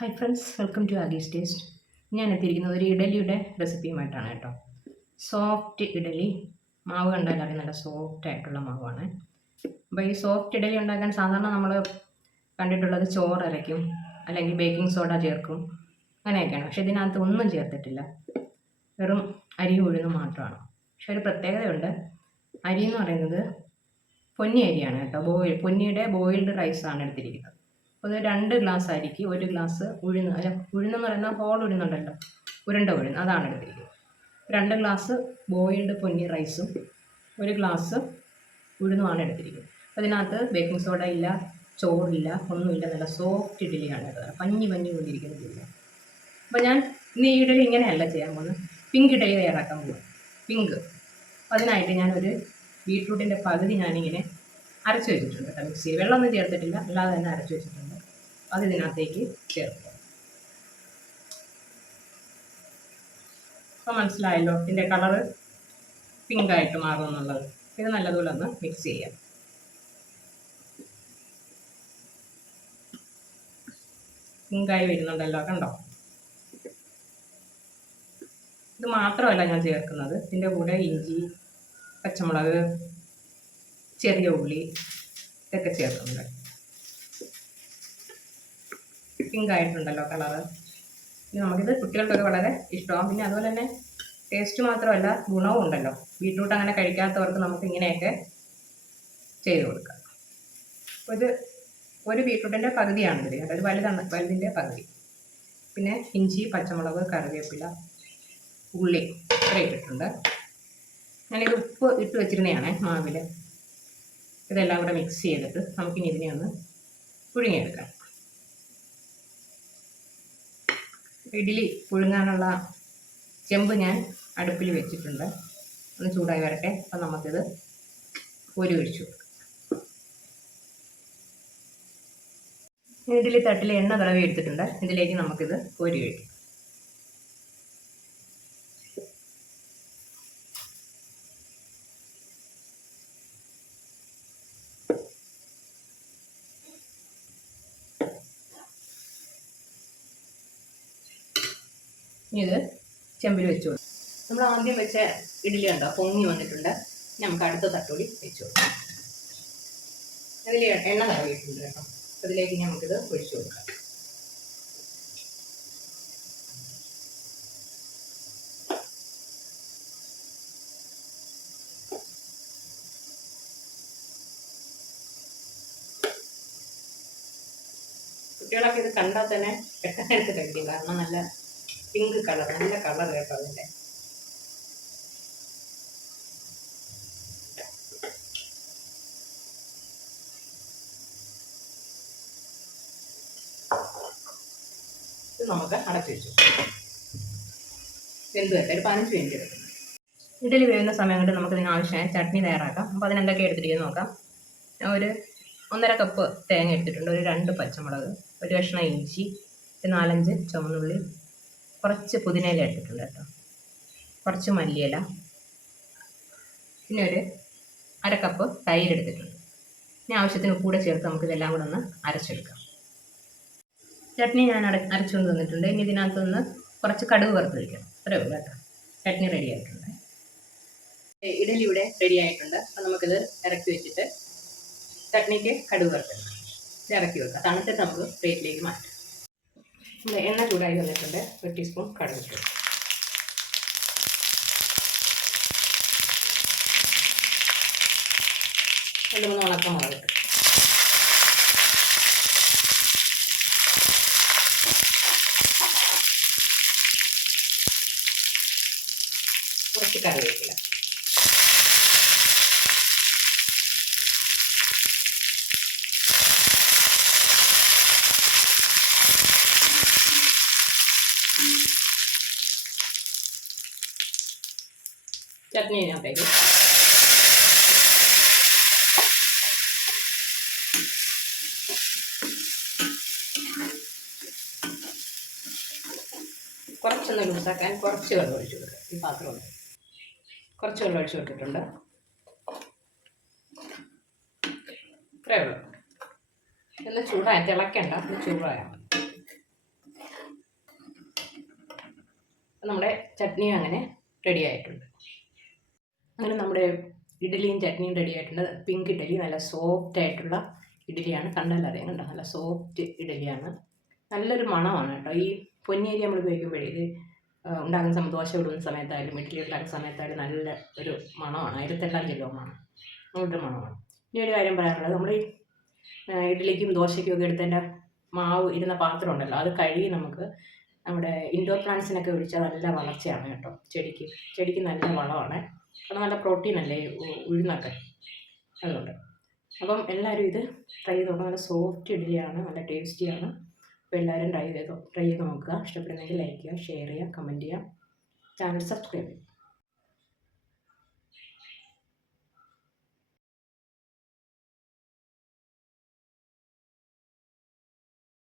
Hi friends welcome to Aagees taste ഞാൻ എത്തിയിരിക്കുന്നത് ഒരു ഇഡലിയുടെ റെസിപ്പിയുമായിട്ടാണ് കേട്ടോ. സോഫ്റ്റ് ഇഡലി. മാവ് കണ്ടാൽ അറിയാം നല്ല സോഫ്റ്റ് ആയിട്ടുള്ള മാവാണ്. അപ്പോൾ ഈ സോഫ്റ്റ് ഇഡലി ഉണ്ടാക്കാൻ സാധാരണ നമ്മൾ കണ്ടിട്ടുള്ളത് ചോറ് അരയ്ക്കും അല്ലെങ്കിൽ ബേക്കിംഗ് സോഡ ചേർക്കും അങ്ങനെയൊക്കെയാണ്. പക്ഷേ ഇതിനകത്ത് ഒന്നും ചേർത്തിട്ടില്ല. വെറും അരി ഉഴുന്ന് മാത്രമാണ്. പക്ഷെ ഒരു പ്രത്യേകതയുണ്ട്. അരി എന്ന് പറയുന്നത് പൊന്നി അരിയാണ് കേട്ടോ. ബോയിൽ പൊന്നിയുടെ ബോയിൽഡ് റൈസാണ് എടുത്തിരിക്കുന്നത്. ഇത് രണ്ട് ഗ്ലാസ് അരിക്ക് ഒരു ഗ്ലാസ് ഉഴുന്ന് അല്ല ഉഴുന്നെന്ന് പറയുന്ന ഹോൾ ഉഴുന്നുണ്ടല്ലോ ഉരുണ്ട ഉഴുന്ന് അതാണ് എടുത്തിരിക്കുന്നത്. രണ്ട് ഗ്ലാസ് ബോയിൽഡ് പൊന്നി റൈസും ഒരു ഗ്ലാസ് ഉഴുന്നുമാണ് എടുത്തിരിക്കുന്നത്. അപ്പോൾ ഇതിനകത്ത് ബേക്കിംഗ് സോഡ ഇല്ല ചോറില്ല ഒന്നുമില്ല നല്ല സോഫ്റ്റ് ഇഡ്ഡലിയാണ് എടുത്തത് പഞ്ഞി പഞ്ഞി കൊണ്ടിരിക്കുന്നതില്ല അപ്പോൾ ഞാൻ ഇന്ന് ഈ ഇഡലി ഇങ്ങനെയല്ല ചെയ്യാൻ പോകുന്നത്. പിങ്ക് ഇഡലി തയ്യാറാക്കാൻ പോകും പിങ്ക് അതിനായിട്ട് ഞാനൊരു ബീട്രൂട്ടിന്റെ പകുതി ഞാനിങ്ങനെ അരച്ച് വെച്ചിട്ടുണ്ട് കേട്ടോ മിക്സിയിൽ വെള്ളമൊന്നും ചേർത്തിട്ടില്ല അല്ലാതെ തന്നെ അരച്ച് വെച്ചിട്ടുണ്ട്. അത് ഇതിനകത്തേക്ക് ചേർക്കുക. അപ്പോൾ മനസ്സിലായല്ലോ ഇതിന്റെ കളറ് പിങ്കായിട്ട് മാറും എന്നുള്ളത്. ഇത് നല്ലതുപോലെ ഒന്ന് മിക്സ് ചെയ്യാം. പിങ്കായി വരുന്നുണ്ടല്ലോ കണ്ടോ? ഇത് മാത്രമല്ല ഞാൻ ചേർക്കുന്നത്. ഇതിന്റെ കൂടെ ഇഞ്ചി പച്ചമുളക് ചെറിയ ഉള്ളി ഇതൊക്കെ ചേർക്കുന്നുണ്ട്. പിങ്ക് ആയിട്ടുണ്ടല്ലോ പിന്നെ നമുക്കിത് കുട്ടികൾക്കൊക്കെ വളരെ ഇഷ്ടമാകും പിന്നെ അതുപോലെ തന്നെ ടേസ്റ്റ് മാത്രമല്ല ഗുണവും ഉണ്ടല്ലോ. ബീട്രൂട്ട് അങ്ങനെ കഴിക്കാത്തവർക്ക് നമുക്ക് ഇങ്ങനെയൊക്കെ ചെയ്ത് കൊടുക്കാം. അപ്പോൾ ഇത് ഒരു ബീട്രൂട്ടിന്റെ പകുതിയാണ് ഇതിൽ അതായത് വലുതാണ് വലുതിന്റെ പകുതി. പിന്നെ ഇഞ്ചി പച്ചമുളക് കറിവേപ്പില ഉള്ളി ഇത്ര ഇട്ടിട്ടുണ്ട്. ഞാനിത് ഉപ്പ് ഇട്ട് വെച്ചിരുന്നതാണ് മാവിൽ ഇതെല്ലാം കൂടെ മിക്സ് ചെയ്തിട്ട് നമുക്കിനി ഇതിനെ ഒന്ന് പുഴുങ്ങിയെടുക്കാം. ഇഡ്ഡലി പുഴുങ്ങാനുള്ള ചെമ്പ് ഞാൻ അടുപ്പിൽ വെച്ചിട്ടുണ്ട്. ഒന്ന് ചൂടായി വരട്ടെ. അപ്പം നമുക്കിത് പൊരി ഒഴിച്ചു ഇഡ്ഡലി തട്ടിൽ എണ്ണ തടവി എടുത്തിട്ടുണ്ട്. ഇതിലേക്ക് നമുക്കിത് പൊരി ഒഴിക്കാം. ഇനി ഇത് ചെമ്പിൽ വെച്ച് കൊടുക്കും. നമ്മൾ ആദ്യം വെച്ച ഇഡ്ഡലി ഉണ്ടോ പൊങ്ങി വന്നിട്ടുണ്ട്. നമുക്ക് അടുത്ത തട്ടുകൂടി വെച്ച് കൊടുക്കാം. അതിൽ എണ്ണ തടവിയിട്ടുണ്ട് കേട്ടോ. അതിലേക്ക് നമുക്കിത് ഒഴിച്ചു കൊടുക്കാം. കുട്ടികളൊക്കെ ഇത് കണ്ടാൽ തന്നെ പെട്ടെന്ന് എടുത്ത് കഴിക്കും. കാരണം നല്ല പിങ്ക് കളർ നല്ല കളർ കേട്ടോ അതിന്റെ ഇത് നമുക്ക് അടച്ചു വെച്ചു. വെന്ത് വരട്ടെ ഒരു പതിനഞ്ച് മിനിറ്റ് എടുക്കും. ഇഡലി വേവുന്ന സമയം കൊണ്ട് നമുക്ക് ഇതിന് ആവശ്യമായ ചട്നി തയ്യാറാക്കാം. അപ്പോൾ അതിനെന്തൊക്കെ എടുത്തിരിക്കുന്നത് നോക്കാം. ഞാൻ ഒരു ഒന്നര കപ്പ് തേങ്ങ എടുത്തിട്ടുണ്ട്. ഒരു രണ്ട് പച്ചമുളക് ഒരു കഷ്ണം ഇഞ്ചി നാലഞ്ച് ചുമന്നുള്ളി കുറച്ച് പുതിനയില ഇട്ടിട്ടുണ്ട് കേട്ടോ. കുറച്ച് മല്ലിയില. പിന്നെ ഒരു അര കപ്പ് തൈര് എടുത്തിട്ടുണ്ട്. ഇനി ആവശ്യത്തിന് കൂടെ ചേർത്ത് നമുക്ക് ഇതെല്ലാം കൂടെ ഒന്ന് അരച്ചെടുക്കാം. ചട്നി ഞാൻ അട അരച്ചുകൊണ്ട് വന്നിട്ടുണ്ട് ഇനി ഇതിനകത്തൊന്ന് കുറച്ച് കടുക് വറുത്ത് വയ്ക്കാം അത്രേ ഉള്ളൂ കേട്ടോ. ചട്നി റെഡി ആയിട്ടുണ്ട്. ഇഡലി ഇവിടെ റെഡി ആയിട്ടുണ്ട്. അപ്പം നമുക്കിത് ഇറക്കി വെച്ചിട്ട് ചട്നിക്ക് കടുക് വറുത്തെടുക്കാം. ഇത് ഇറക്കി വെക്കാം. തണുത്തിട്ട് നമുക്ക് പ്ലേറ്റിലേക്ക് മാറ്റാം. എണ്ണ ചൂടായി വന്നിട്ടുണ്ട്. ഒരു ടീസ്പൂൺ കടുക് ഇട്ടു രണ്ട് മൂന്ന് ഉണക്കമുളക് ഇട്ടു. കുറച്ച് കറിവേപ്പില. ചട്നി ഇതിനകത്തേക്ക് കുറച്ചൊന്ന് ലൂസാക്കാൻ കുറച്ച് വെള്ളം ഒഴിച്ചു കൊടുക്കുക ഈ പാത്രമുണ്ട് കുറച്ച് വെള്ളം ഒഴിച്ചു കൊടുത്തിട്ടുണ്ട്. ഇത്രയേ ഉള്ളൂ. ഒന്ന് ചൂടായി. തിളക്കണ്ട. ഒന്ന് ചൂടായാൽ നമ്മുടെ ചട്നിയും അങ്ങനെ റെഡി ആയിട്ടുണ്ട്. അങ്ങനെ നമ്മുടെ ഇഡ്ഡലിയും ചട്നിയും റെഡി ആയിട്ടുണ്ട്. പിങ്ക് ഇഡ്ഡലി നല്ല സോഫ്റ്റ് ആയിട്ടുള്ള ഇഡ്ഡലിയാണ്. കണ്ടാൽ അറിയാം കണ്ടോ? നല്ല സോഫ്റ്റ് ഇഡ്ഡലിയാണ്. നല്ലൊരു മണമാണ് കേട്ടോ. ഈ പൊന്നിയരി നമ്മൾ ഉപയോഗിക്കുമ്പോഴേ ഇത് ഉണ്ടാക്കുന്ന സമയത്ത് ദോശ ഇടുന്ന സമയത്തായാലും ഇഡ്ഡലി ഉണ്ടാക്കുന്ന സമയത്തായാലും നല്ല ഒരു മണമാണ്. ചെല്ലുന്ന മണം. നല്ലൊരു മണമാണ്. ഇനി ഒരു കാര്യം പറയാനുള്ളത്. നമ്മൾ ഈ ഇഡ്ഡലിക്കും ദോശയ്ക്കും ഒക്കെ എടുത്തതിന്റെ മാവ് ഇരുന്ന പാത്രം ഉണ്ടല്ലോ. അത് കഴുകി നമുക്ക് നമ്മുടെ ഇൻഡോർ പ്ലാന്റ്സിനൊക്കെ ഒഴിച്ചാൽ നല്ല വളർച്ചയാണ് കേട്ടോ. ചെടിക്ക് ചെടിക്ക് നല്ല വളമാണ്. കാരണം നല്ല പ്രോട്ടീൻ അല്ലേ? ഉഴുന്നൊക്കെ. അതുകൊണ്ട്. അപ്പം എല്ലാവരും ഇത് ട്രൈ ചെയ്ത് നോക്കുക നല്ല സോഫ്റ്റ് ഇഡ്ഡലിയാണ് നല്ല ടേസ്റ്റിയാണ് അപ്പോൾ എല്ലാവരും ട്രൈ ചെയ്ത് ട്രൈ ചെയ്ത് നോക്കുക. ഇഷ്ടപ്പെടുന്നെങ്കിൽ ലൈക്ക് ചെയ്യുക ഷെയർ ചെയ്യുക കമന്റ് ചെയ്യുക. ചാനൽ സബ്സ്ക്രൈബ് ചെയ്യുക.